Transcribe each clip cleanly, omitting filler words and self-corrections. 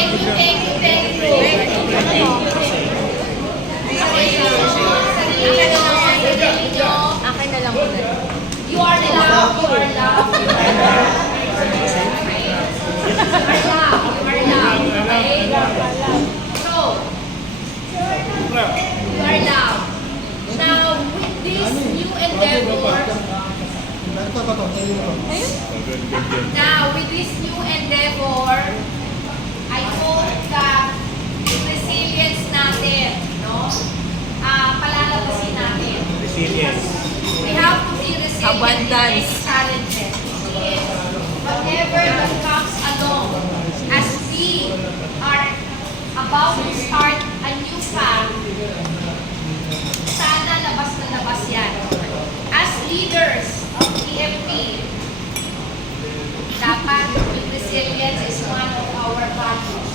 Thank you, thank you, thank you. Akin na lang muna. You are loved, you are loved. You are loved. Okay? So, you are loved. Now, with this new endeavor, I hope that yung resilience natin, no? Palalabasin natin. Resilience. We have to be resilient Abundance. in challenges. Yes. Whatever that comes along, as we are about to start a new path, sana labas na labas yan. As leaders of EFP, dapat yung resilience is one of our values.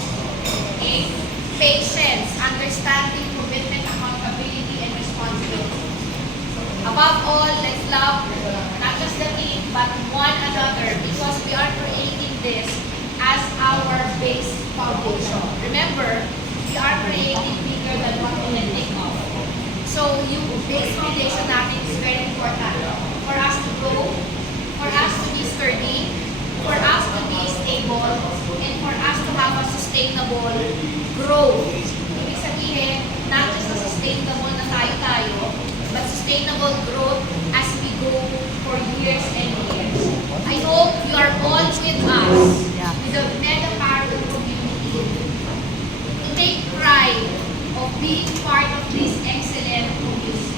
Okay? Patience, understanding, commitment, accountability, and responsibility. Above all, let's love not just the team, but one another, because we are creating this as our base foundation. Remember, we are creating bigger than what we can think of. So, yung base foundation natin is very important for us to grow, for us to be sturdy, for us to be stable, and for us to have a sustainable growth. Ibig sabihin, not just a sustainable na tayo-tayo, but sustainable growth as we go for years and years. I hope you are all with us, with the Mega Paragon community, to take pride of being part of this excellent community.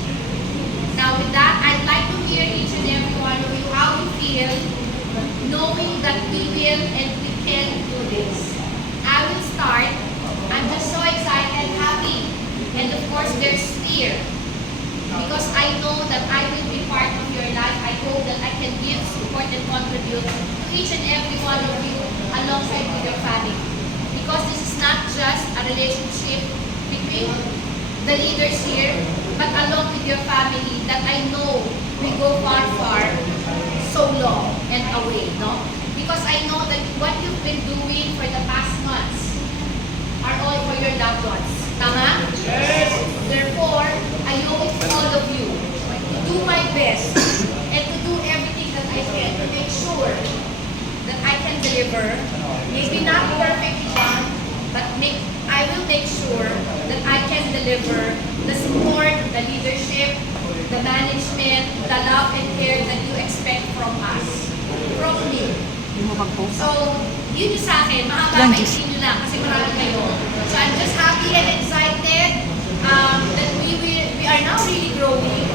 Now with that, I'd like to hear each and every one of you how you feel knowing that we will and we can do this. I will start. I'm just so excited, happy, and of course there's fear. Because I know that I will be part of your life. I hope that I can give support and contribute to each and every one of you alongside with your family. Because this is not just a relationship between the leaders here, but along with your family that I know we go far, so long and away, no? Because I know that what you've been doing for the past months are all for your loved ones. Tama? Yes. Therefore, I owe it to all of you to do my best and to do everything that I can to make sure that I can deliver. Maybe not perfectly done, but I will make sure that I can deliver the support, the leadership, the management, the love and care that you expect from us, from me. So, yun yung sa akin, mahaba kainin nyo lang kasi marami kayo. So, I'm just happy and excited that we are now really growing.